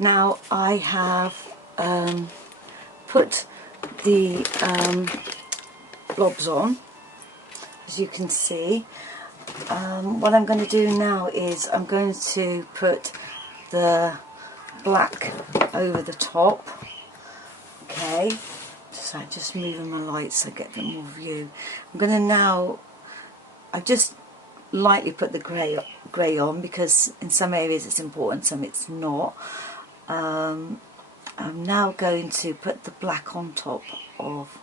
Now I have put the blobs on, as you can see. What I'm going to do now is I'm going to put the black over the top. Okay, so just moving my lights so I get a bit more view. I'm going to now, I just lightly put the grey on because in some areas it's important, some it's not. I'm now going to put the black on top of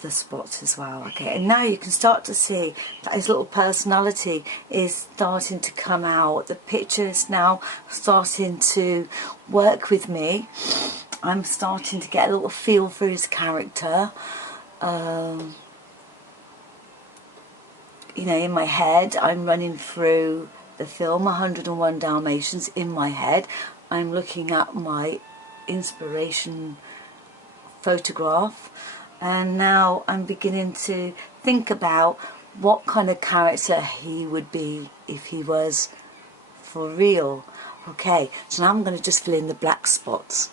the spots as well. Okay, and now you can start to see that his little personality is starting to come out. The picture is now starting to work with me. I'm starting to get a little feel for his character. You know, in my head I'm running through the film 101 Dalmatians in my head. I'm looking at my inspiration photograph, and now I'm beginning to think about what kind of character he would be if he was for real. Okay, so now I'm going to just fill in the black spots.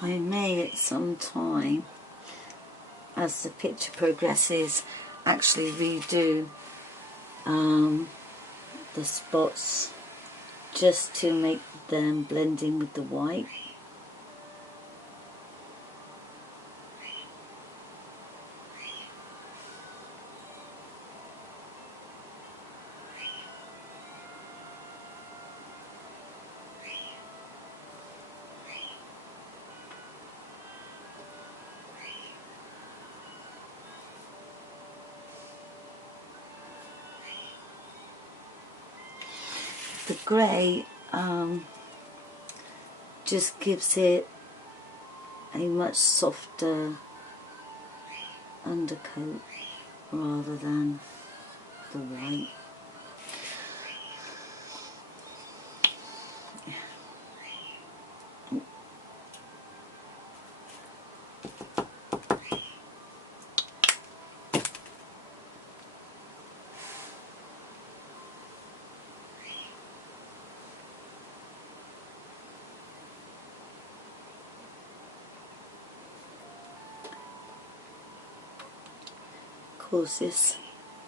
I may at some time, as the picture progresses, actually redo the spots just to make them blend in with the white. The grey just gives it a much softer undercoat rather than the white. Of course, this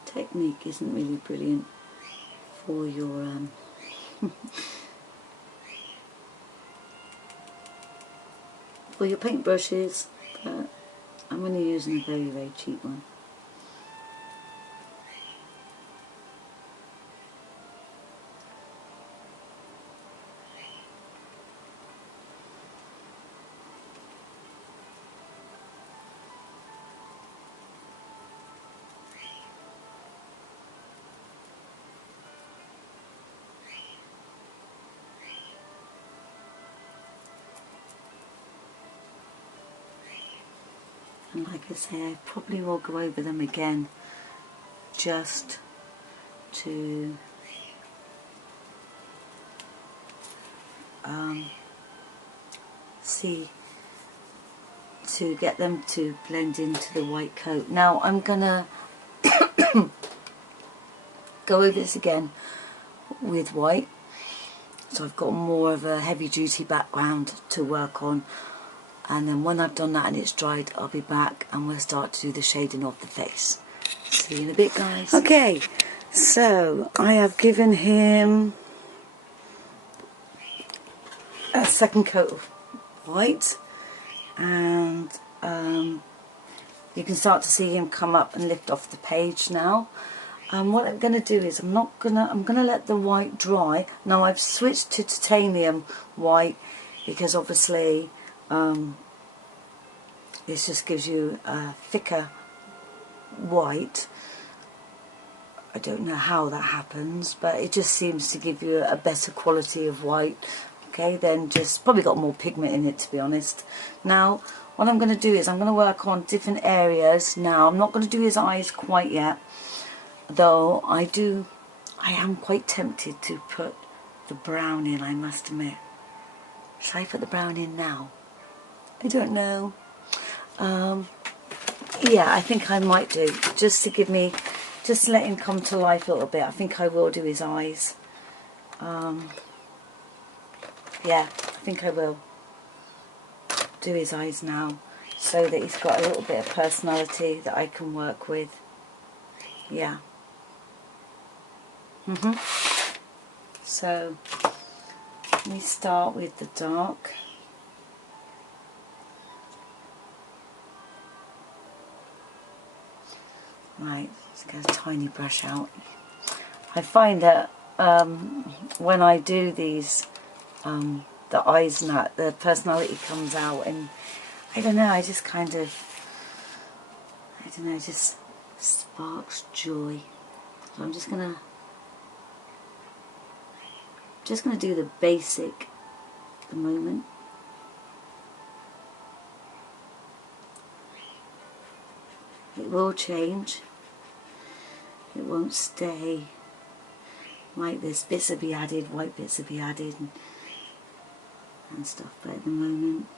technique isn't really brilliant for your for your paintbrushes, but I'm only using a very cheap one. And like I say, I probably will go over them again just to to get them to blend into the white coat. Now I'm gonna go over this again with white, so I've got more of a heavy duty background to work on, and then when I've done that and it's dried, I'll be back and we'll start to do the shading of the face. See you in a bit, guys. Okay, so I have given him a second coat of white, and you can start to see him come up and lift off the page now. And what I'm going to do is I'm going to let the white dry. Now I've switched to titanium white because obviously this just gives you a thicker white. I don't know how that happens, but it just seems to give you a better quality of white. Okay, then just probably got more pigment in it, to be honest. Now what I'm going to do is I'm going to work on different areas now. I'm not going to do his eyes quite yet, though I am quite tempted to put the brown in, I must admit. Should I put the brown in now? I don't know. Yeah, I think I might do, just to let him come to life a little bit. I think I will do his eyes. Yeah, I think I will do his eyes now, so that he's got a little bit of personality that I can work with. Yeah. So we start with the dark. Right, let's get a tiny brush out. I find that when I do these, the eyes and that, the personality comes out, and I don't know, I just kind of, I don't know, it just sparks joy. So I'm just gonna do the basic at the moment. It will change. It won't stay like this. Bits will be added, white bits will be added and stuff, but at the moment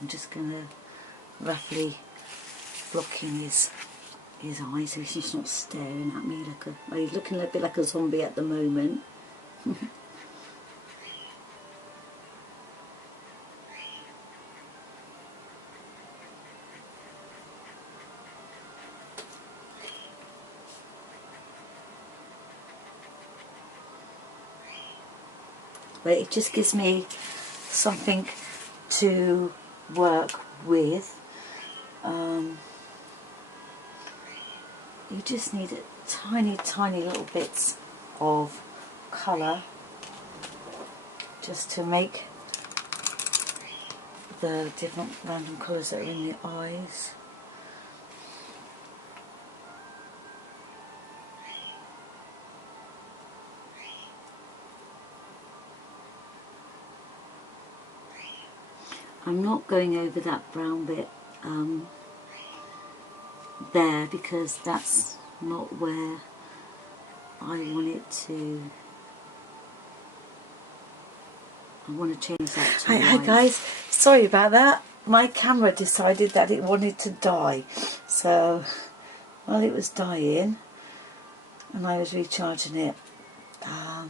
I'm just going to roughly block in his eyes so he's just not staring at me like a, well, he's looking a bit like a zombie at the moment. but it just gives me something to work with. You just need tiny little bits of colour just to make the different random colours that are in the eyes. I'm not going over that brown bit there, because that's not where I want it to. I want to change that to Hi guys, sorry about that. My camera decided that it wanted to die. So while it was dying and I was recharging it, I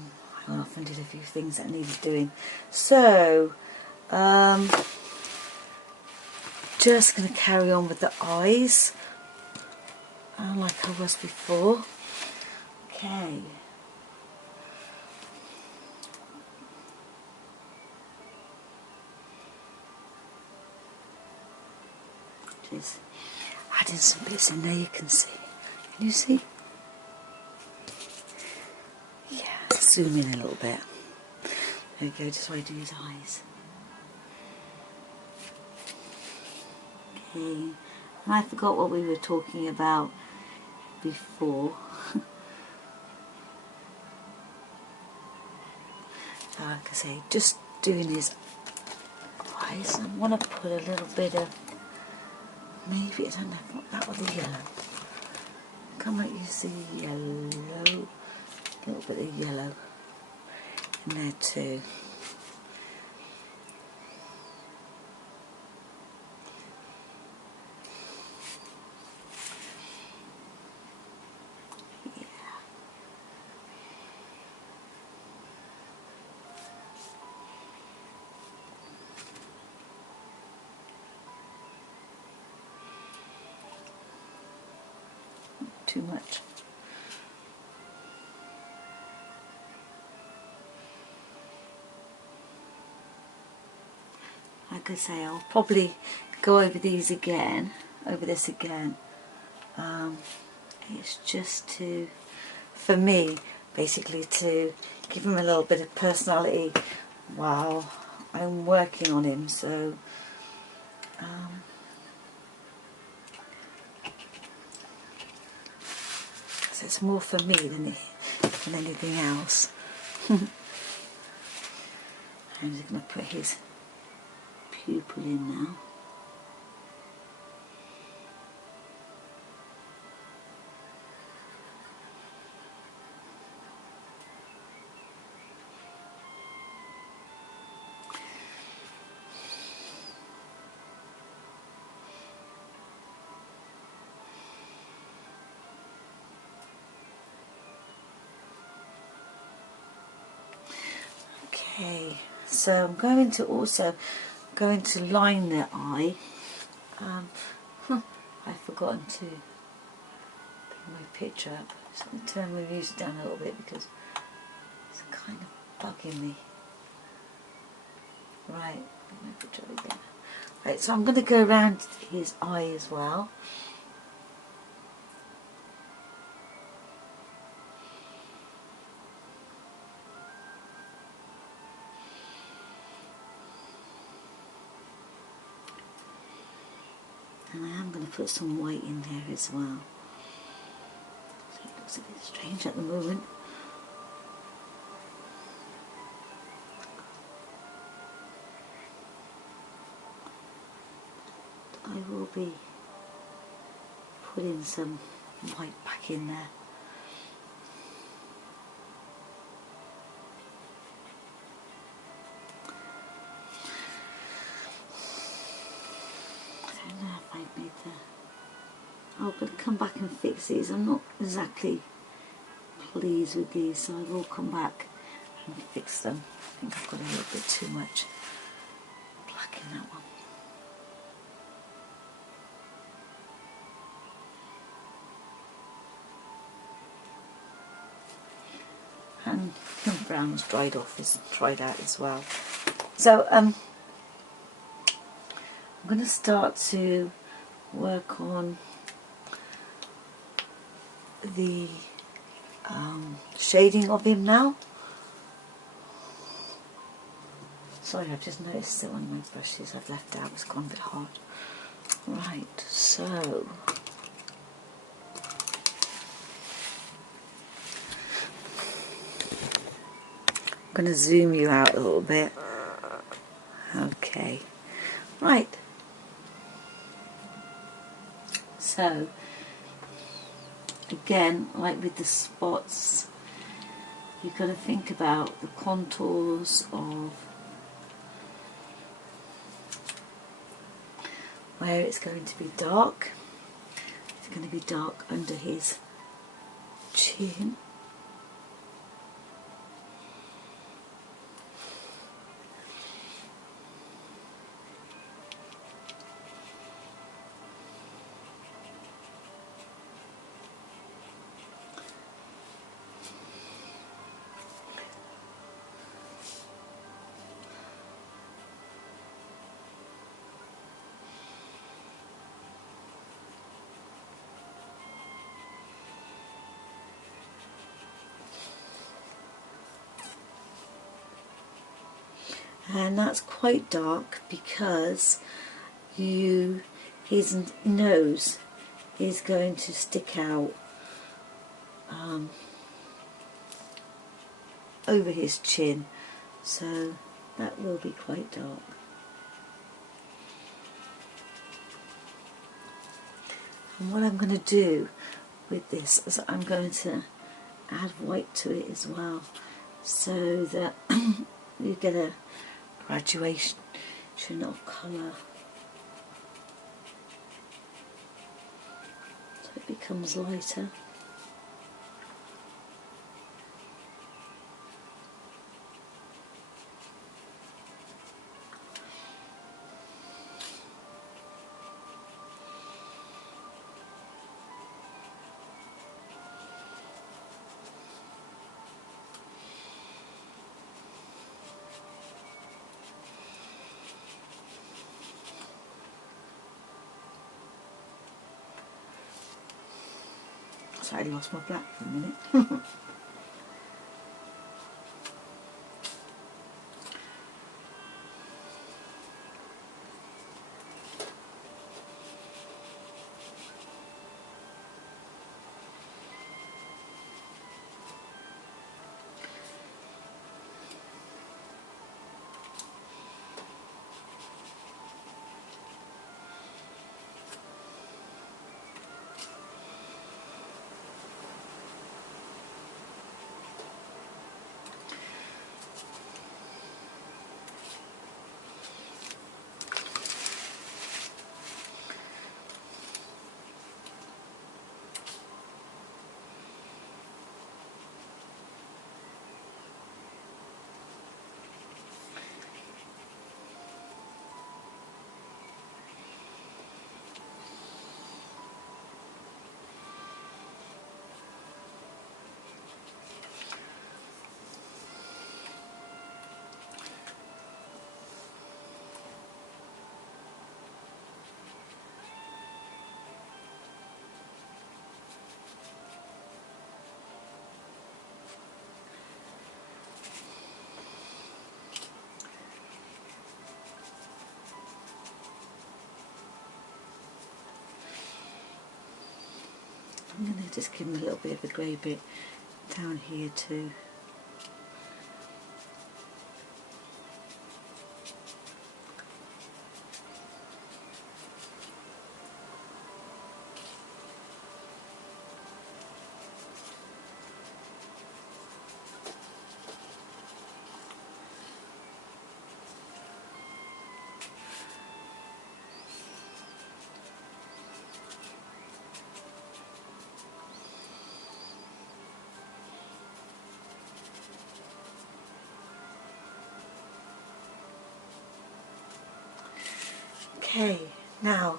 went off and did a few things that needed doing. So just going to carry on with the eyes like I was before. Okay. Just adding some bits in there, you can see. Can you see? Yeah, zoom in a little bit. There we go, just while I do his eyes. Okay, and I forgot what we were talking about before. Like I say, just doing his eyes. I want to put a little bit of, maybe, I don't know, that or the yellow. Come on, use the yellow. A little bit of yellow in there too. Too much. Like I say, I'll probably go over these again, over this again. It's just to, for me, basically to give him a little bit of personality while I'm working on him. So so it's more for me than anything else. I'm just going to put his pupil in now. Okay, so I'm going to also line the eye. I've forgotten to bring my picture up. I'm just going to turn my music down a little bit because it's kind of bugging me. Right, bring my picture up again. Right, so I'm going to go around his eye as well. And I am going to put some white in there as well. So it looks a bit strange at the moment. I will be putting some white back in there. I don't know if I made the... I'm going to come back and fix these. I'm not exactly pleased with these, so I will come back and fix them. I think I've got a little bit too much black in that one. and the brown's dried out as well. So I'm going to start to work on the shading of him now. Sorry, I've just noticed that one of my brushes I've left out has gone a bit hard. Right, so I'm going to zoom you out a little bit. Okay, right. So again, like with the spots, you've got to think about the contours of where it's going to be dark. It's going to be dark under his chin. And that's quite dark because his nose is going to stick out over his chin, so that will be quite dark. And what I'm going to do with this is I'm going to add white to it as well, so that you get a graduation of colour, so it becomes lighter. Sorry, I lost my black for a minute. I'm going to just give him a little bit of a grey bit down here too. Okay, now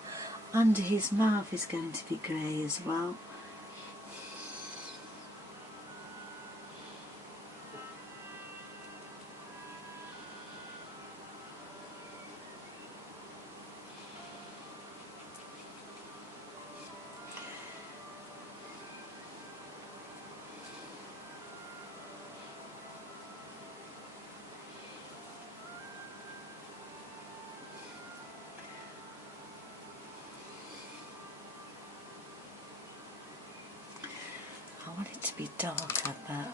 under his mouth is going to be grey as well. I want it to be darker, but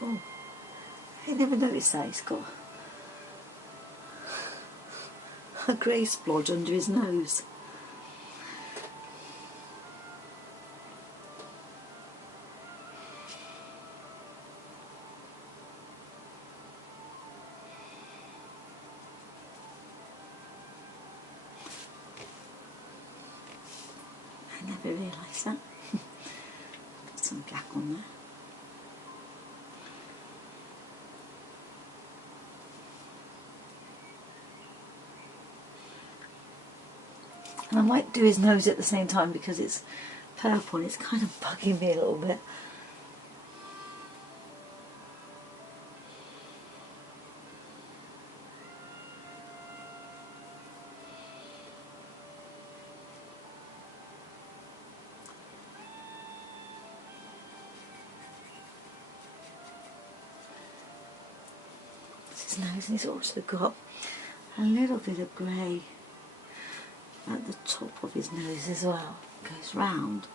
oh, I never noticed that he's got a grey splodge under his nose. I never realised that. Put some black on there. And I might do his nose at the same time because it's purple and it's kind of bugging me a little bit. His nose, and he's also got a little bit of grey at the top of his nose as well. It goes round.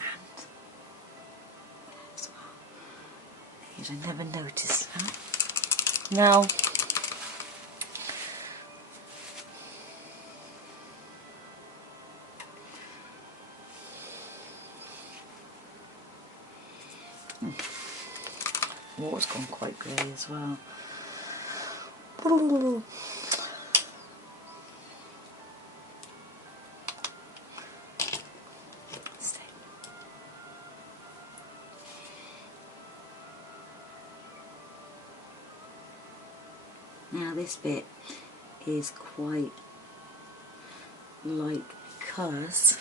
And as well. These I never noticed that. Now, water's gone quite grey as well. Now this bit is quite light because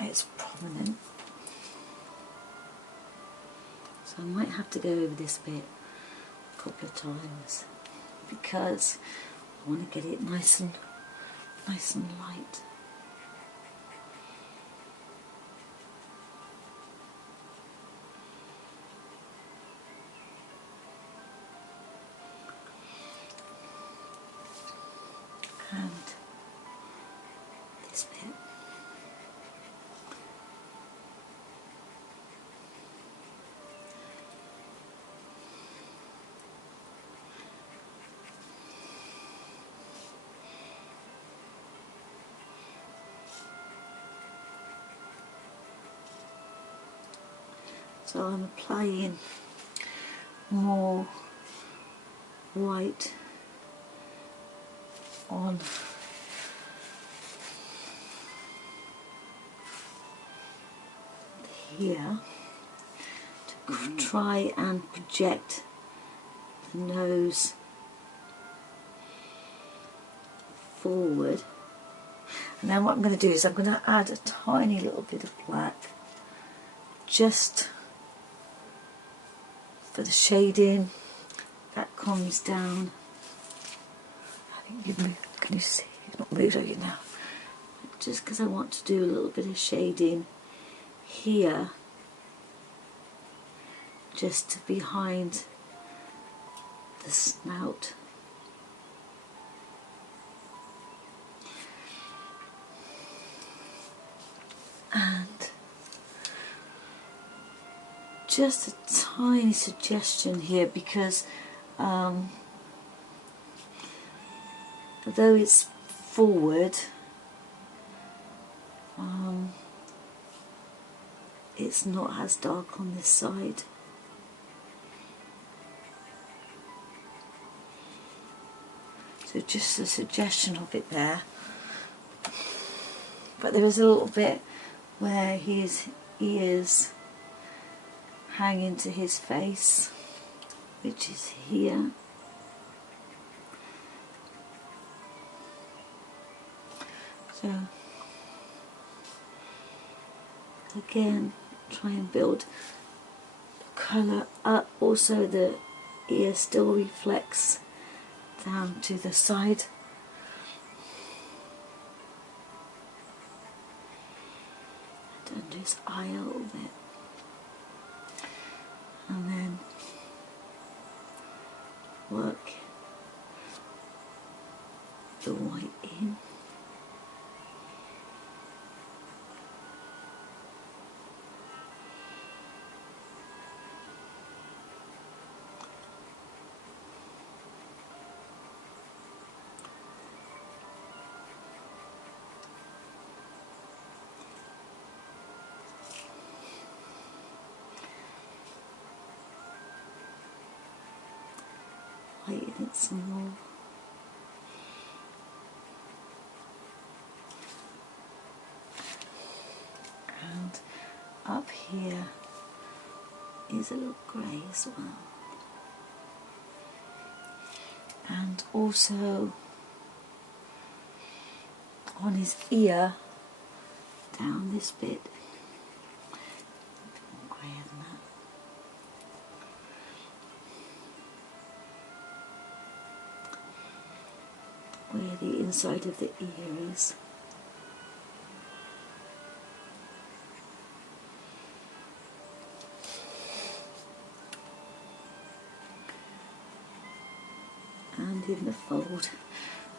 it's prominent, so I might have to go over this bit a couple of times because I want to get it nice and light. And this bit. So I'm applying more white on here to try and project the nose forward. And then what I'm going to do is I'm going to add a tiny little bit of black just for the shading that comes down. I think you've moved. Can you see? You've not moved, have you now? Just because I want to do a little bit of shading here, just behind the snout. And just a tiny suggestion here because although it's forward, it's not as dark on this side. So just a suggestion of it there. but there is a little bit where his ears hang into his face, which is here. So again, try and build colour up. Also the ear still reflects down to the side. And under his eye a little bit. And then work the white in. Lighten it some more. And up here is a little grey as well. And also on his ear, down this bit, a bit more greyer than that. Where the inside of the ear is. And in the fold,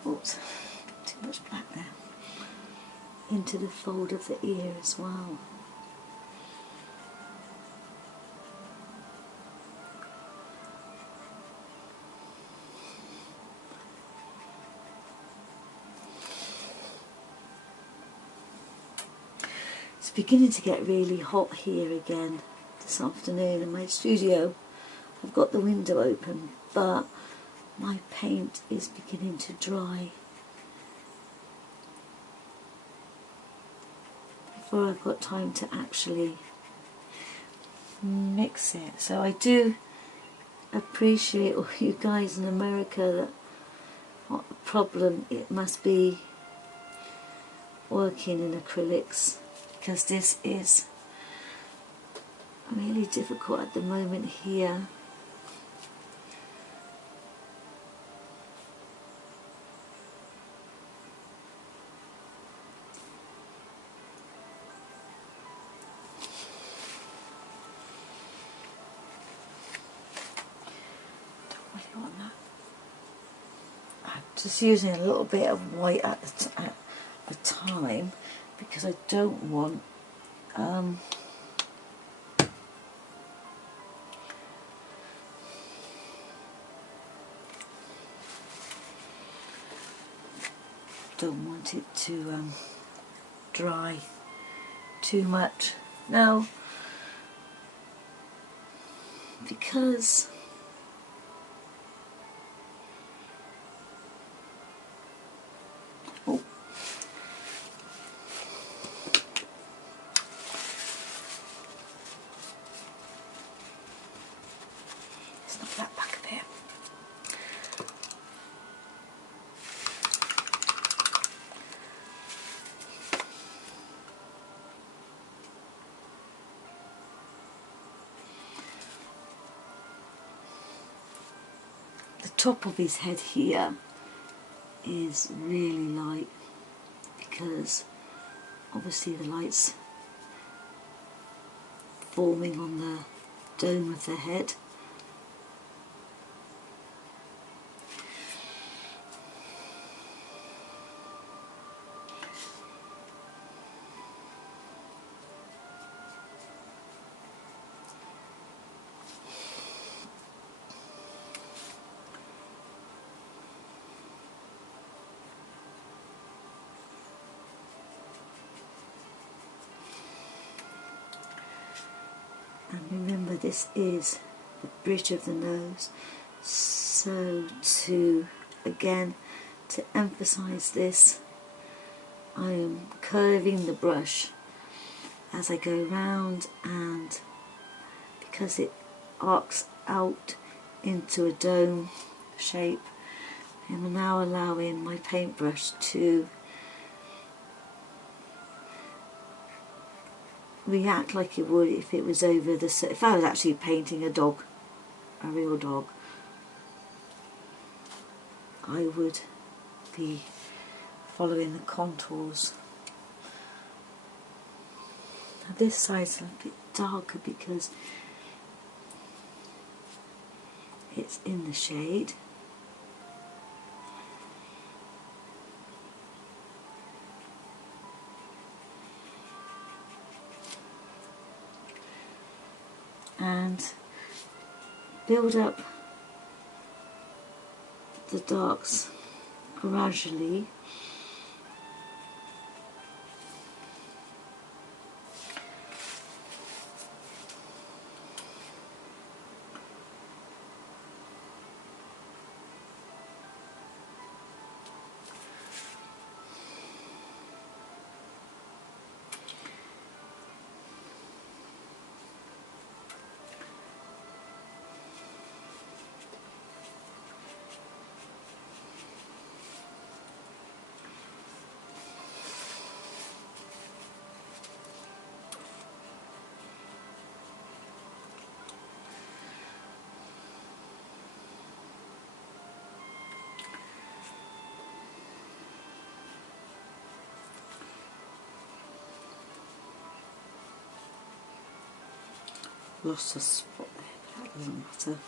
oops, too much black there, into the fold of the ear as well. It's beginning to get really hot here again this afternoon in my studio. I've got the window open, but my paint is beginning to dry before I've got time to actually mix it. So I do appreciate all you guys in America that what a problem it must be working in acrylics, because this is really difficult at the moment here. Don't really want that. I'm just using a little bit of white at a time because I don't want it to dry too much. Now, because let's knock that back a bit. The top of his head here is really light because obviously the light's forming on the dome of the head. And remember, this is the bridge of the nose, so to emphasize this, I am curving the brush as I go round, and because it arcs out into a dome shape, I'm now allowing my paintbrush to react like it would if it was over the, if I was actually painting a dog, a real dog. I would be following the contours. Now this side's a bit darker because it's in the shade. And build up the darks gradually. Lost a spot there, but that doesn't matter.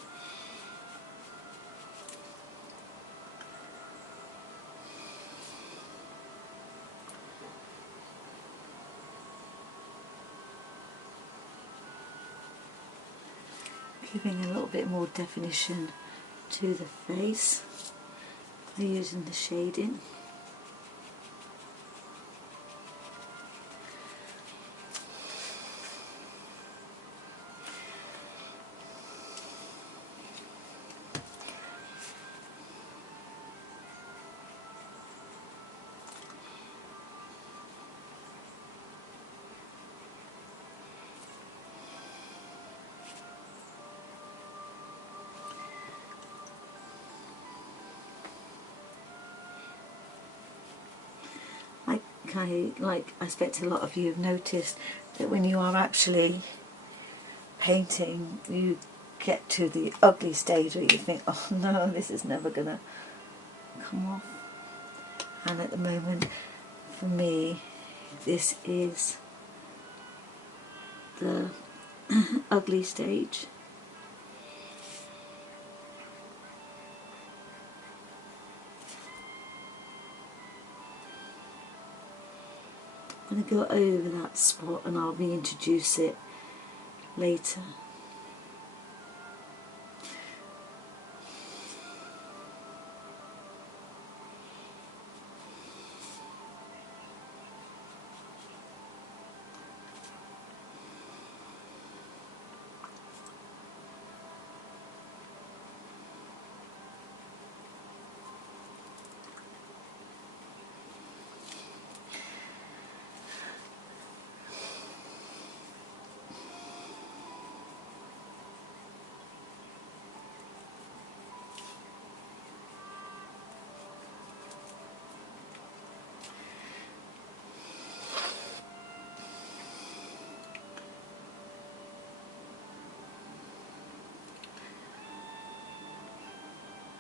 Giving a little bit more definition to the face by using the shading. I expect a lot of you have noticed that when you are actually painting, you get to the ugly stage where you think, oh no, this is never gonna come off. And at the moment, for me, this is the ugly stage. I'm going to go over that spot and I'll reintroduce it later.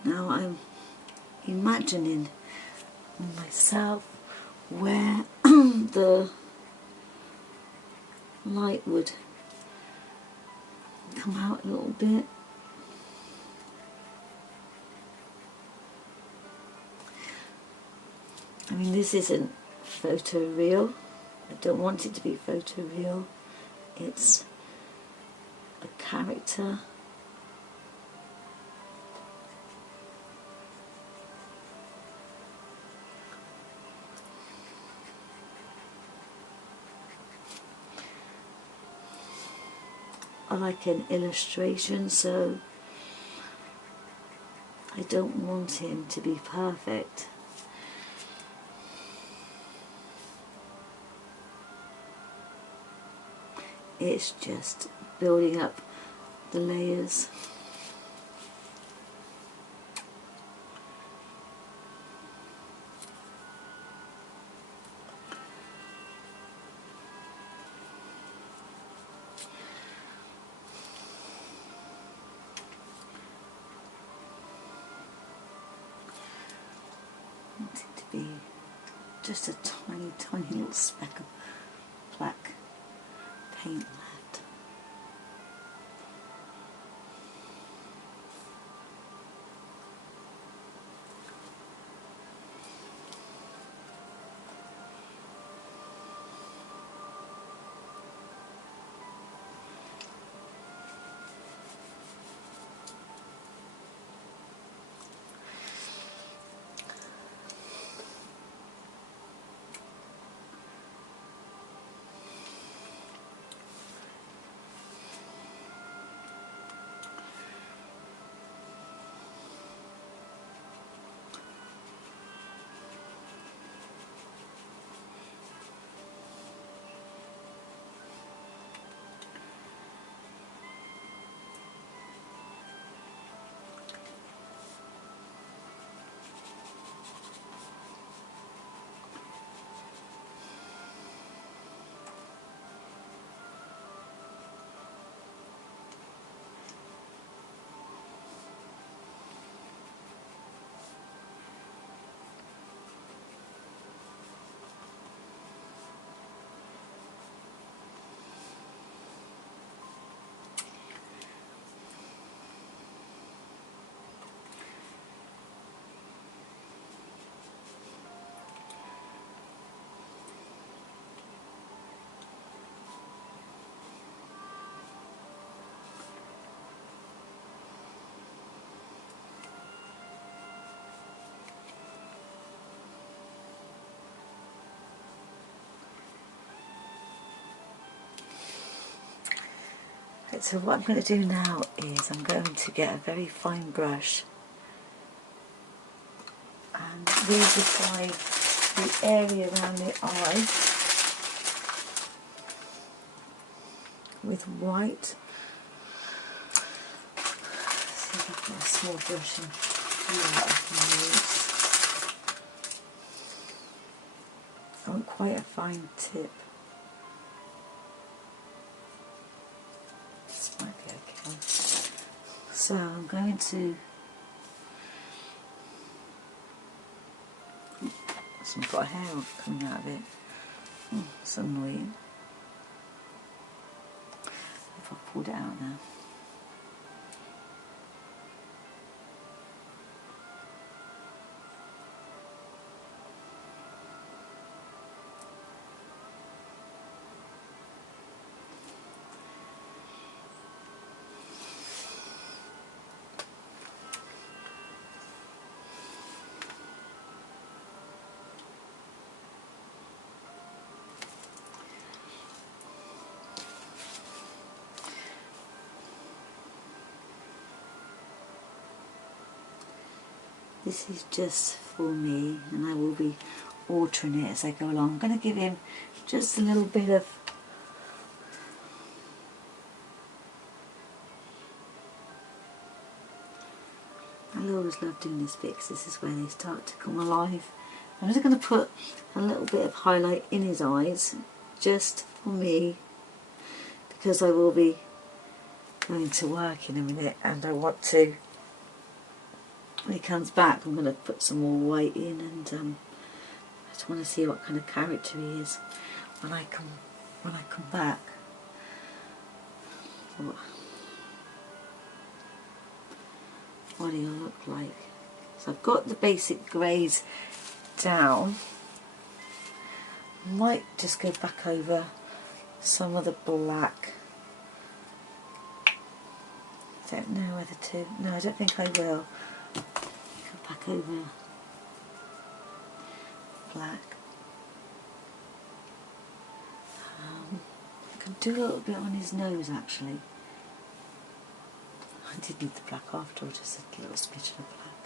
Now I'm imagining myself where the light would come out a little bit. I mean, this isn't photoreal. I don't want it to be photoreal. It's a character. I like an illustration, so I don't want him to be perfect. it's just building up the layers. I want it to be just a tiny, tiny little speck of black paint left. So what I'm going to do now is I'm going to get a very fine brush and redefine the area around the eye with white. Let's see if I've got a small brush and I can use. I want quite a fine tip. Might be okay. So I'm going to I've got hair coming out of it. It's annoying. If I pulled it out now. This is just for me, and I will be altering it as I go along. I'm going to give him just a little bit of I always love doing this bit because this is where they start to come alive. I'm just going to put a little bit of highlight in his eyes, just for me, because I will be going to work in a minute, and I want to, when he comes back, I'm going to put some more white in, and I just want to see what kind of character he is when I come back. What he'll look like. So I've got the basic greys down. Might just go back over some of the black. Don't know whether to. No, I don't think I will. Go back over black. I can do a little bit on his nose actually. I did need the black after all, just a little smidge of black.